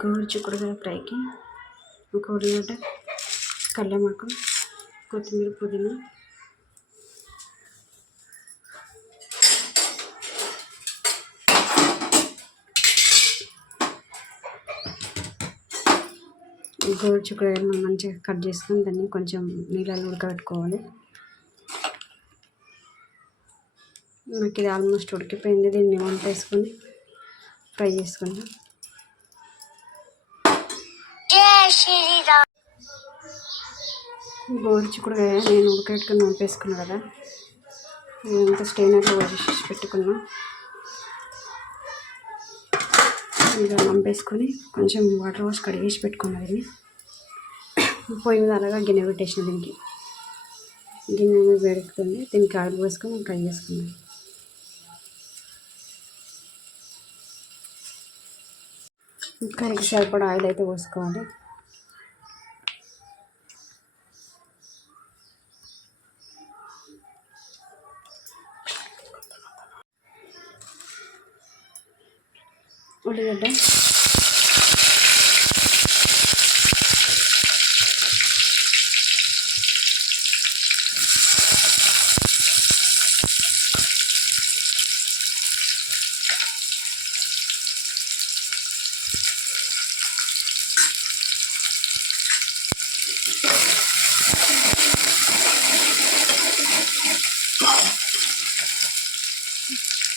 గోరు చిక్కుడుకాయ ఫ్రైకి ఒక ఉల్లిగడ్డ కల్లేమాకు కొత్తిమీర పుదీనా గోరు చిక్కుడుకాయలు మంచిగా కట్ చేసుకొని దాన్ని కొంచెం నీళ్ళలో ఉడకబెట్టుకోవాలి. నాకు ఇది ఆల్మోస్ట్ ఉడికిపోయింది దీన్ని వంట వేసుకొని ఫ్రై చేసుకుందాం గోరిచి కూడా నేను ఉడకెట్టుకుని వంపేసుకున్నా కదా. ఇదంతా స్టెయినర్లో వచ్చేసి పెట్టుకున్నా. ఇలా నంపేసుకొని కొంచెం వాటర్ వాష్ కడిగేసి పెట్టుకున్నా దీన్ని. పొయ్యి మీద అలాగా గిన్నె పెట్టేసిన దీనికి. గిన్నె మీద వేడుకుతుంది దీనికి ఆయిల్ పోసుకొని ఫ్రై చేసుకున్నాను కర్రీకి సరిపడా ఆయిల్ అయితే పోసుకోవాలి. ఉల్లిగడ్డ.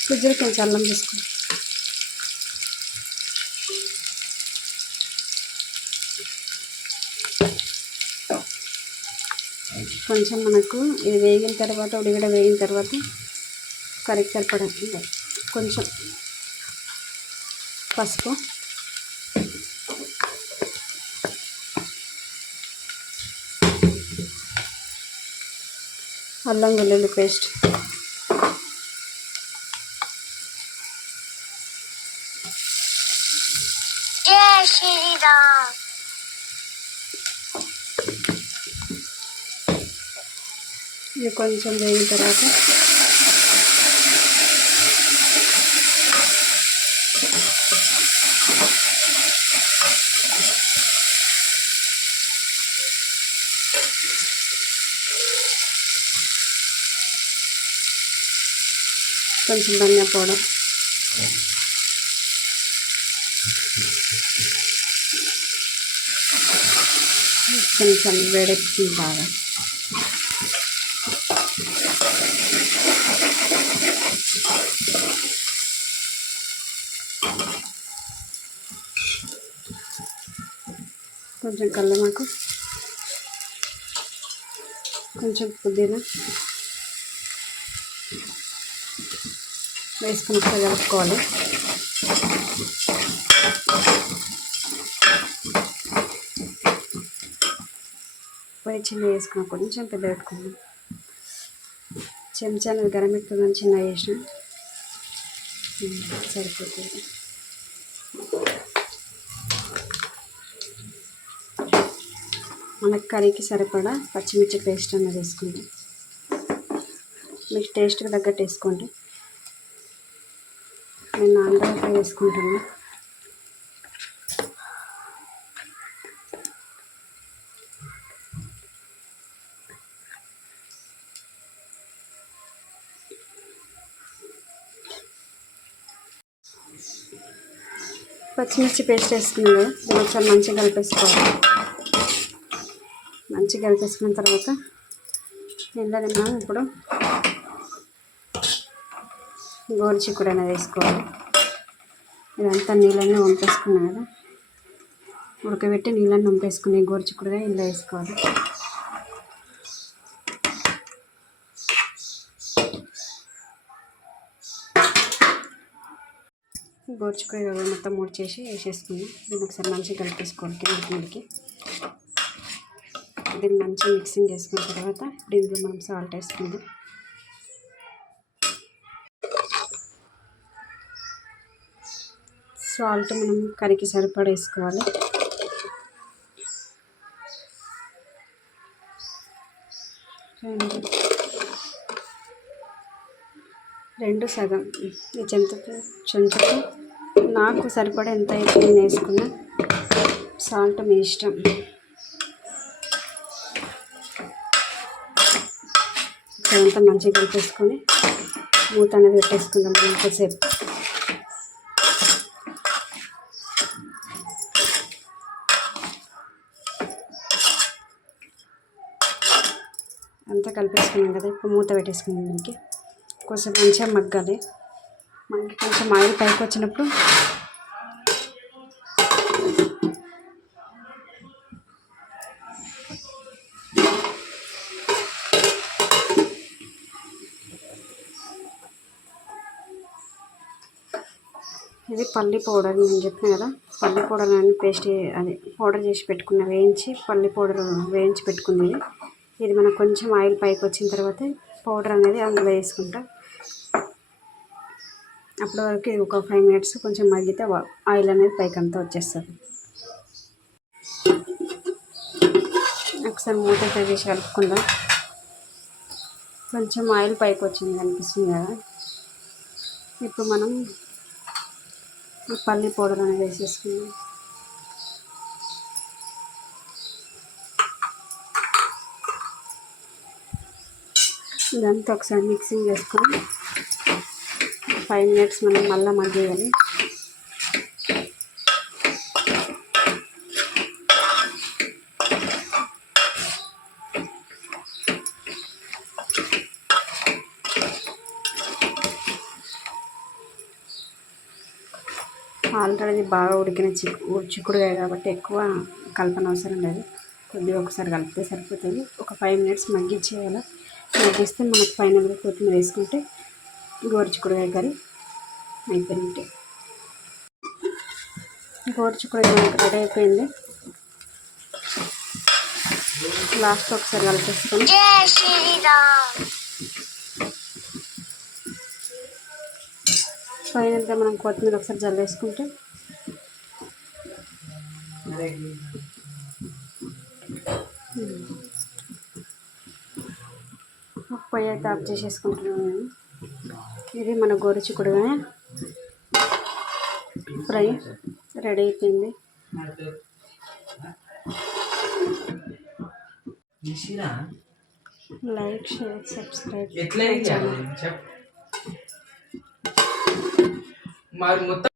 ఫ్రిడ్జ్లో కొంచెం అల్లం తీసుకో కొంచెం మనకు ఇది వేగిన తర్వాత ఉడిగడ వేగిన తర్వాత కరెక్ట్ సరిపడా కొంచెం పసుపు. అల్లం వెల్లుల్లి పేస్ట్. జై శ్రీరామ్. ఇది కొంచెం వేగిన తర్వాత కొంచెం ధనియా పౌడర్ కొంచెం వేడెక్కి బాగా కొంచెం కల్లమాకు కొంచెం పుదీనా వేసుకుని ఒకసారి కలుపుకోవాలి పోయి చిన్న వేసుకున్నాం కొంచెం పెద్ద పెట్టుకున్నాం చెంచాను గరం ఎక్కువ చిన్న వేసిన సరిపోతుంది. మనకు కర్రీకి సరిపడా పచ్చిమిర్చి పేస్ట్ అన్నది వేసుకుంటాం మీకు టేస్ట్కి తగ్గట్టు వేసుకోండి. నేను ఆంధ్ర వేసుకుంటున్నాను పచ్చిమిర్చి పేస్ట్ వేసుకున్నాం కదా ఒకసారి మంచిగా కలిపేసుకోవాలి. మంచిగా కలిపేసుకున్న తర్వాత నీళ్ళని మనం ఇప్పుడు గోరు చిక్కుడు అనేది వేసుకోవాలి. ఇదంతా నీళ్ళని వంపేసుకున్నాం కదా ఉడకబెట్టి నీళ్ళని వంపేసుకుని గోరు చిక్కుడుగా ఇందులో వేసుకోవాలి. గోర్చుకుని మొత్తం మూడు చేసి వేసేసుకుని దీన్ని ఒకసారి మంచిగా కలిపేసుకోవాలి కిందకి మీదకి దీన్ని మంచిగా మిక్సింగ్ చేసుకున్న తర్వాత దీంట్లో మనం సాల్ట్ వేసుకుందాం. సాల్ట్ మనం కరికి సరిపడా వేసుకోవాలి. రెండు సగం. ఈ చెంచతో చెంచతో నాకు సరిపడే ఎంత అయితే నేను వేసుకున్నా సాల్ట్ మీ ఇష్టం. ఇదంతా మంచిగా కలిపేసుకొని మూత అనేది పెట్టేసుకుందాం మనం కొద్దిసేపు అంతా కలిపేసుకున్నాం కదా ఇప్పుడు మూత పెట్టేసుకున్నాం దీనికి. కొంచెం మంచిగా మగ్గాలి. మనకి కొంచెం ఆయిల్ పైకి వచ్చినప్పుడు ఇది పల్లి పౌడర్ నేను చెప్పిన కదా పల్లి పౌడర్ అని పేస్ట్ అది పౌడర్ చేసి పెట్టుకున్న వేయించి పల్లి పౌడర్ వేయించి పెట్టుకుంది ఇది. మనకు కొంచెం ఆయిల్ పైకి వచ్చిన తర్వాత పౌడర్ అనేది అందులో వేసుకుంటా అప్పటి వరకు ఇది ఒక ఫైవ్ మినిట్స్ కొంచెం మగ్గితే ఆయిల్ అనేది పైకి అంతా వచ్చేస్తుంది. ఒకసారి మూత తీసి కలుపుకుందాం. కొంచెం ఆయిల్ పైకి వచ్చింది అనిపిస్తుంది కదా. ఇప్పుడు మనం పల్లి పౌడర్ అనేది వేసేసుకుందాం. ఇదంతా ఒకసారి మిక్సింగ్ చేసుకొని ఫైవ్ మినిట్స్ మనం మళ్ళీ మగ్గేయాలి. ఆల్రెడీ బాగా ఉడికిన చిక్కు చిక్కుడుగాయ కాబట్టి ఎక్కువ కలపన అవసరం లేదు. కొద్దిగా ఒకసారి కలిపితే సరిపోతుంది. ఒక ఫైవ్ మినిట్స్ మగ్గించేయాలి. మగ్గిస్తే మనకు ఫైనల్గా కొత్తిమీర వేసుకుంటే గోరు చిక్కుడుకాయ కర్రీ అయిపోయినట్టే గోరు చిక్కుడుకాయ మనకు రెడీ అయిపోయింది. లాస్ట్ ఒకసారి కలిపేసుకొని. ఫైనల్గా మనం కొత్తిమీర ఒకసారి జల్లేసుకుంటే. పొయ్యి అయితే ఆఫ్ చేసేసుకుంటున్నాను నేను ఇది మన గోరుచిక్కుడుగా ఫ్రై రెడీ అయిపోయింది. Like share subscribe. ఎట్లా మరి మొత్తం